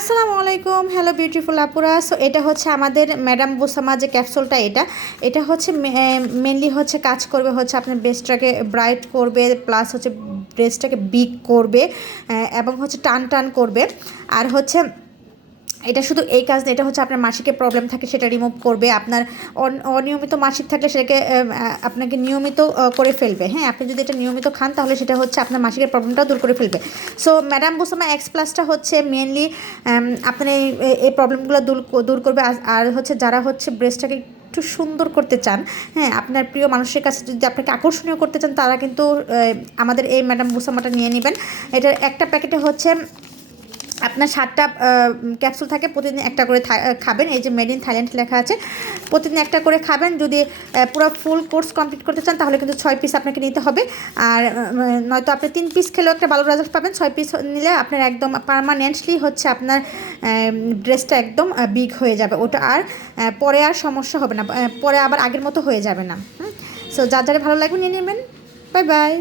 আসসালামু আলাইকুম, hello beautiful আপুরা। সো এটা হচ্ছে আমাদের ম্যাডাম বুসামা যে ক্যাপসুলটা, এটা হচ্ছে মেনলি হচ্ছে কাজ করবে হচ্ছে আপনার ব্রেস্টটাকে ব্রাইট করবে, প্লাস হচ্ছে ব্রেস্টটাকে বিগ করবে এবং হচ্ছে টান টান করবে। আর হচ্ছে এটা শুধু এই কাজ না, এটা হচ্ছে আপনার মাসিকের প্রবলেম থাকে সেটা রিমুভ করবে। আপনার অনিয়মিত মাসিক থাকলে সেটাকে আপনাকে নিয়মিত করে ফেলবে। হ্যাঁ, আপনি যদি এটা নিয়মিত খান তাহলে সেটা হচ্ছে আপনার মাসিকের প্রবলেমটাও দূর করে ফেলবে। সো ম্যাডাম বুসামা এক্স প্লাসটা হচ্ছে মেনলি আপনার এই প্রবলেমগুলো দূর করবে। আর হচ্ছে যারা হচ্ছে ব্রেস্টটাকে একটু সুন্দর করতে চান, হ্যাঁ, আপনার প্রিয় মানুষের কাছে যদি আপনাকে আকর্ষণীয় করতে চান, তারা কিন্তু আমাদের এই ম্যাডাম বুসামাটা নিয়ে নেবেন। এটার একটা প্যাকেটে হচ্ছে আপনার 7টা ক্যাপসুল থাকে, প্রতিদিন একটা করে খাবেন। এই যে মেড ইন থাইল্যান্ড লেখা আছে, প্রতিদিন একটা করে খাবেন। যদি পুরো ফুল কোর্স কমপ্লিট করতে চান তাহলে কিন্তু 6 পিস আপনাকে নিতে হবে। আর নয়তো আপনি 3 পিস খেলেও একটা ভালো রেজাল্ট পাবেন। 6 পিস নিলে আপনার একদম পার্মানেন্টলি হচ্ছে আপনার ড্রেসটা একদম বিগ হয়ে যাবে। ওটা আর পরে আর সমস্যা হবে না, পরে আবার আগের মতো হয়ে যাবে না। সো যার যারা ভালো লাগবে নিয়ে নেবেন। Bye bye.